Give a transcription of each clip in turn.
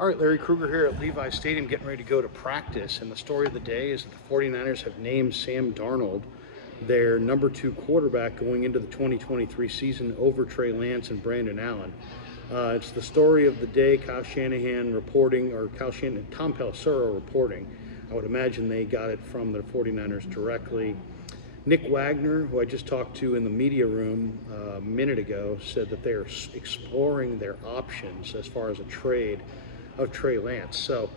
All right, Larry Krueger here at Levi Stadium getting ready to go to practice. And the story of the day is that the 49ers have named Sam Darnold their number 2 quarterback going into the 2023 season over Trey Lance and Brandon Allen. It's the story of the day. Kyle Shanahan reporting, or Kyle Shanahan, Tom Pelissero reporting. I would imagine they got it from the 49ers directly. Nick Wagner, who I just talked to in the media room a minute ago, said that they are exploring their options as far as a trade of Trey Lance. So,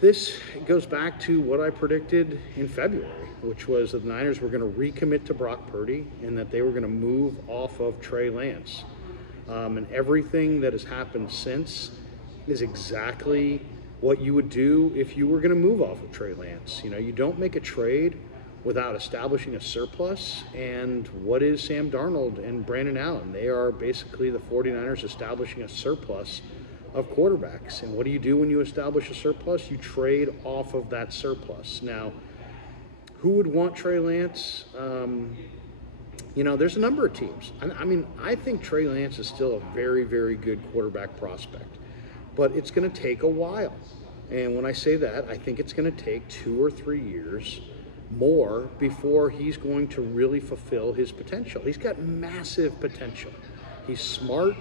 this goes back to what I predicted in February, which was that the Niners were going to recommit to Brock Purdy and that they were going to move off of Trey Lance. And everything that has happened since is exactly what you would do if you were going to move off of Trey Lance. You don't make a trade without establishing a surplus. And what is Sam Darnold and Brandon Allen? They are basically the 49ers establishing a surplus of quarterbacks. And what do you do when you establish a surplus? You trade off of that surplus. Now, who would want Trey Lance? There's a number of teams. I think Trey Lance is still a very, very good quarterback prospect, but it's going to take a while. And when I say that, I think it's going to take 2 or 3 years more before he's going to really fulfill his potential. He's got massive potential. He's smart.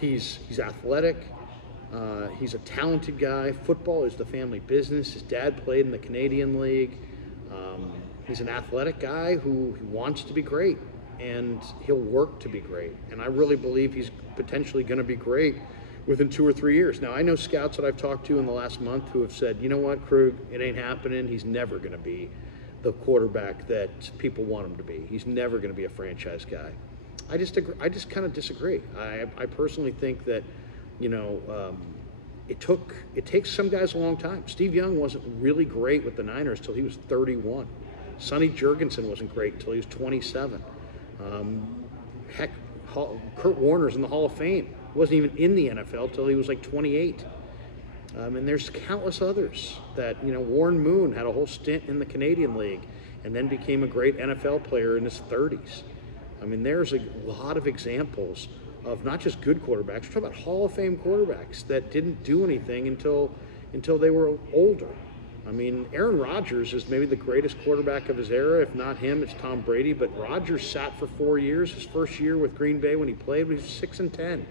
He's athletic. He's a talented guy. Football is the family business. His dad played in the Canadian League. He's an athletic guy who wants to be great, and he'll work to be great. And I really believe he's potentially going to be great within 2 or 3 years. Now, I know scouts that I've talked to in the last month who have said, you know what, Krug, it ain't happening. He's never going to be the quarterback that people want him to be. He's never going to be a franchise guy. I just kind of disagree. I personally think that it takes some guys a long time. Steve Young wasn't really great with the Niners till he was 31. Sonny Jurgensen wasn't great until he was 27. Kurt Warner's in the Hall of Fame. He wasn't even in the NFL till he was like 28. And there's countless others that, Warren Moon had a whole stint in the Canadian League and then became a great NFL player in his 30s. There's a lot of examples of not just good quarterbacks. We're talking about Hall of Fame quarterbacks that didn't do anything until they were older. Aaron Rodgers is maybe the greatest quarterback of his era. If not him, it's Tom Brady. But Rodgers sat for 4 years. His first year with Green Bay when he played, he was 6-10.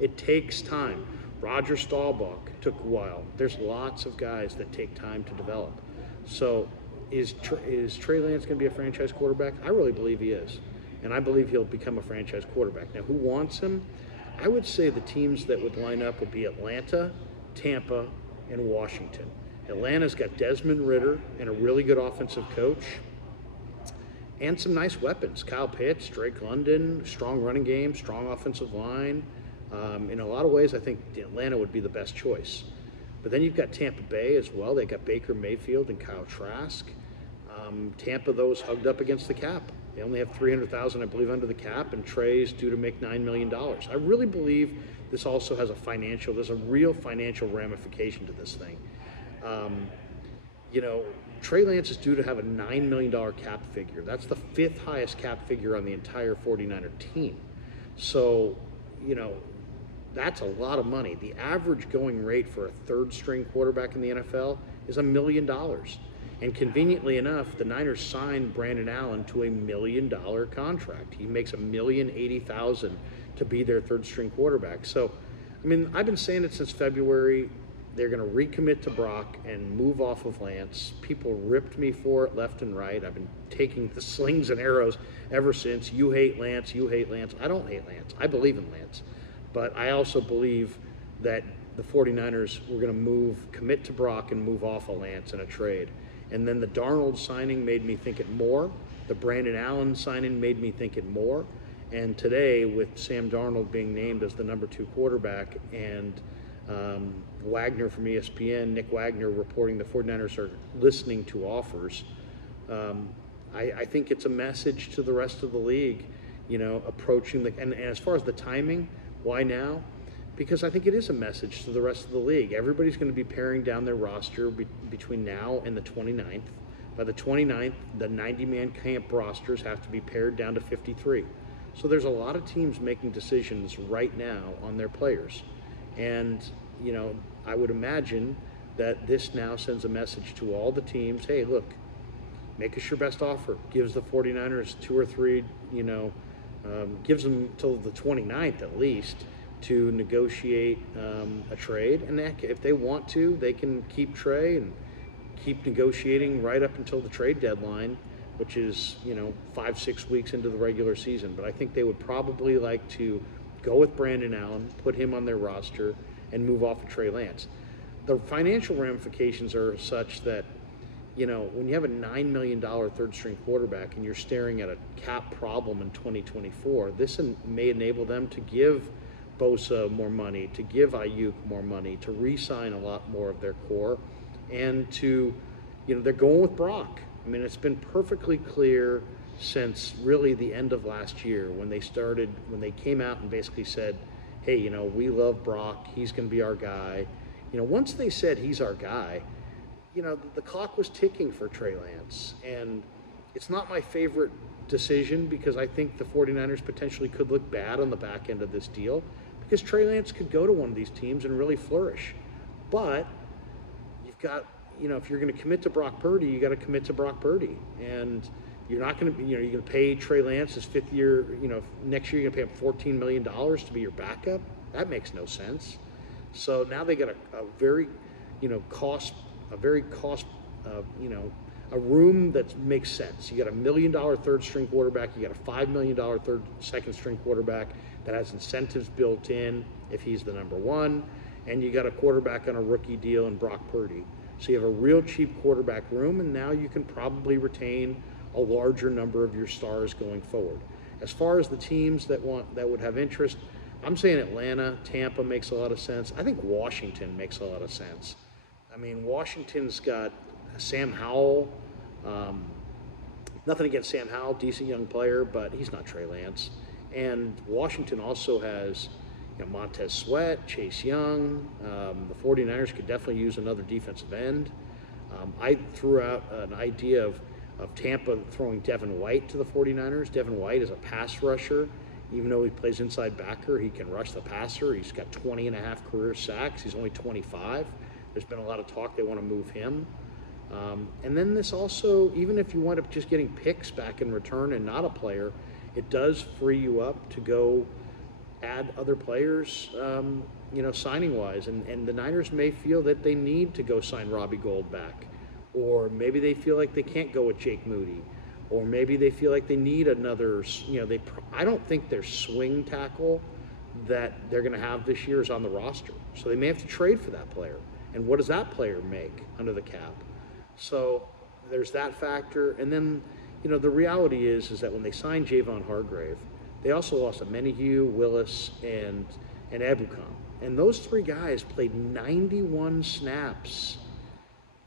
It takes time. Roger Staubach took a while. There's lots of guys that take time to develop. So is Trey Lance going to be a franchise quarterback? I really believe he is. And I believe he'll become a franchise quarterback. Now, who wants him? I would say the teams that would line up would be Atlanta, Tampa, and Washington. Atlanta's got Desmond Ridder and a really good offensive coach and some nice weapons. Kyle Pitts, Drake London, strong running game, strong offensive line. In a lot of ways, I think Atlanta would be the best choice. But then you've got Tampa Bay as well. They got Baker Mayfield and Kyle Trask. Tampa, though, is hugged up against the cap. They only have $300,000, I believe, under the cap, and Trey's due to make $9 million. I really believe this also has there's a real financial ramification to this thing. Trey Lance is due to have a $9 million cap figure. That's the 5th highest cap figure on the entire 49er team. So, that's a lot of money. The average going rate for a third-string quarterback in the NFL is $1 million. And conveniently enough, the Niners signed Brandon Allen to $1 million contract. He makes $1,080,000 to be their third-string quarterback. So, I've been saying it since February. They're going to recommit to Brock and move off of Lance. People ripped me for it left and right. I've been taking the slings and arrows ever since. You hate Lance. You hate Lance. I don't hate Lance. I believe in Lance. But I also believe that the 49ers were going to commit to Brock and move off of Lance in a trade. And then the Darnold signing made me think it more. The Brandon Allen signing made me think it more. And today, with Sam Darnold being named as the number 2 quarterback and Wagner from ESPN, Nick Wagner, reporting the 49ers are listening to offers, I think it's a message to the rest of the league, approaching and as far as the timing, why now? Because I think it is a message to the rest of the league. Everybody's going to be paring down their roster between now and the 29th. By the 29th, the 90-man camp rosters have to be pared down to 53. So there's a lot of teams making decisions right now on their players. And, I would imagine that this now sends a message to all the teams, hey, look, make us your best offer. Gives the 49ers 2 or 3, gives them till the 29th at least to negotiate a trade. And if they want to, they can keep Trey and keep negotiating right up until the trade deadline, which is, 5-6 weeks into the regular season. But I think they would probably like to go with Brandon Allen, put him on their roster, and move off of Trey Lance. The financial ramifications are such that, when you have a $9 million third-string quarterback and you're staring at a cap problem in 2024, this may enable them to give Bosa more money, to give Ayuk more money, to re-sign a lot more of their core, and to, they're going with Brock. I mean, it's been perfectly clear since really the end of last year when they came out and basically said, hey, we love Brock, he's going to be our guy. Once they said he's our guy, the clock was ticking for Trey Lance. And it's not my favorite decision because I think the 49ers potentially could look bad on the back end of this deal because Trey Lance could go to one of these teams and really flourish. But you've got, if you're going to commit to Brock Purdy, you got to commit to Brock Purdy. And you're not going to, you're going to pay Trey Lance his 5th year, next year you're going to pay him $14 million to be your backup. That makes no sense. So now they got a very a room that makes sense. You got a $1 million third string quarterback. You got a $5 million second string quarterback that has incentives built in if he's the number one. And you got a quarterback on a rookie deal in Brock Purdy. So you have a real cheap quarterback room, and now you can probably retain a larger number of your stars going forward. As far as the teams that would have interest, I'm saying Atlanta, Tampa makes a lot of sense. I think Washington makes a lot of sense. I mean, Washington's got Sam Howell. Nothing against Sam Howell, decent young player, but he's not Trey Lance. And Washington also has Montez Sweat, Chase Young. The 49ers could definitely use another defensive end. I threw out an idea of Tampa throwing Devin White to the 49ers. Devin White is a pass rusher. Even though he plays inside backer, he can rush the passer. He's got 20.5 career sacks. He's only 25. There's been a lot of talk they want to move him. And then this also, even if you wind up just getting picks back in return and not a player, it does free you up to go add other players, signing-wise. And the Niners may feel that they need to go sign Robbie Gould back. Or maybe they feel like they can't go with Jake Moody. Or maybe they feel like they need another, I don't think their swing tackle that they're going to have this year is on the roster. So they may have to trade for that player. And what does that player make under the cap? So there's that factor. And then, the reality is that when they signed Javon Hargrave, they also lost Amenihue, Willis, and Ebukam. And those 3 guys played 91 snaps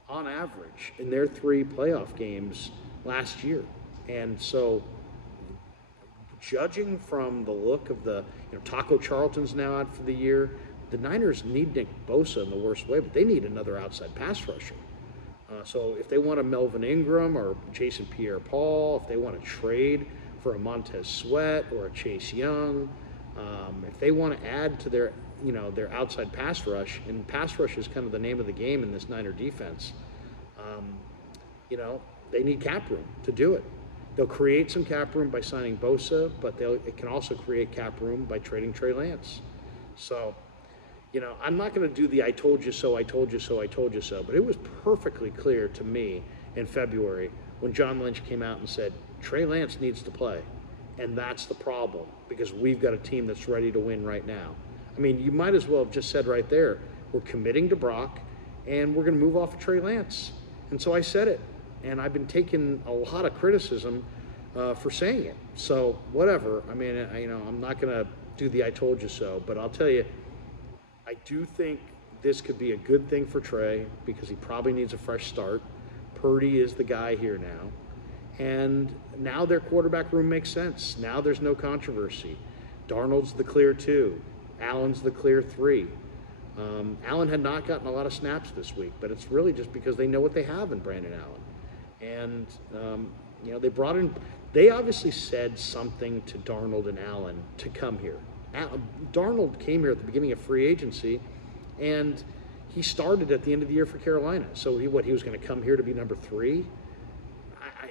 on average in their 3 playoff games last year. And so judging from the look of Taco Charlton's now out for the year, the Niners need Nick Bosa in the worst way, but they need another outside pass rusher. So if they want a Melvin Ingram or Jason Pierre-Paul, if they want to trade for a Montez Sweat or a Chase Young, if they want to add to their outside pass rush, and pass rush is kind of the name of the game in this Niner defense, they need cap room to do it. They'll create some cap room by signing Bosa, but it can also create cap room by trading Trey Lance. So, I'm not going to do the I told you so, I told you so, I told you so, but it was perfectly clear to me in February when John Lynch came out and said, Trey Lance needs to play. And that's the problem, because we've got a team that's ready to win right now. I mean, you might as well have just said right there, we're committing to Brock, and we're going to move off of Trey Lance. And so I said it. And I've been taking a lot of criticism for saying it. So whatever. I mean, I'm not going to do the I told you so, but I'll tell you, I do think this could be a good thing for Trey because he probably needs a fresh start. Purdy is the guy here now. And now their quarterback room makes sense. Now there's no controversy. Darnold's the clear 2. Allen's the clear 3. Allen had not gotten a lot of snaps this week, but it's really just because they know what they have in Brandon Allen. And, they obviously said something to Darnold and Allen to come here. Darnold came here at the beginning of free agency, And he started at the end of the year for Carolina. So he was going to come here to be number 3?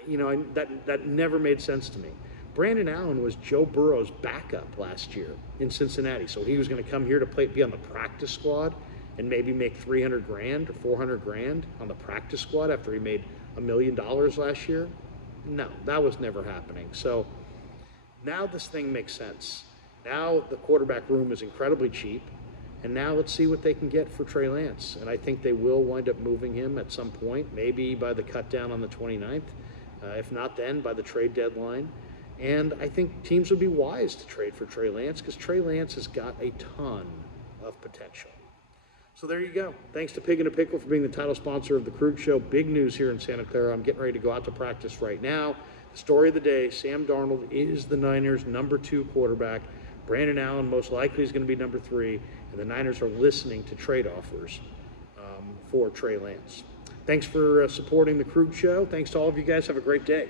That never made sense to me. Brandon Allen was Joe Burrow's backup last year in Cincinnati. So he was going to come here to be on the practice squad and maybe make $300,000 or $400,000 on the practice squad after he made $1 million last year. No, that was never happening. So now this thing makes sense. Now the quarterback room is incredibly cheap. And now let's see what they can get for Trey Lance. And I think they will wind up moving him at some point, maybe by the cut down on the 29th. If not then, by the trade deadline. And I think teams would be wise to trade for Trey Lance because Trey Lance has got a ton of potential. So there you go. Thanks to Pig and a Pickle for being the title sponsor of the Krug Show. Big news here in Santa Clara. I'm getting ready to go out to practice right now. The story of the day, Sam Darnold is the Niners' number 2 quarterback. Brandon Allen most likely is going to be number 3. And the Niners are listening to trade offers for Trey Lance. Thanks for supporting the Krug Show. Thanks to all of you guys. Have a great day.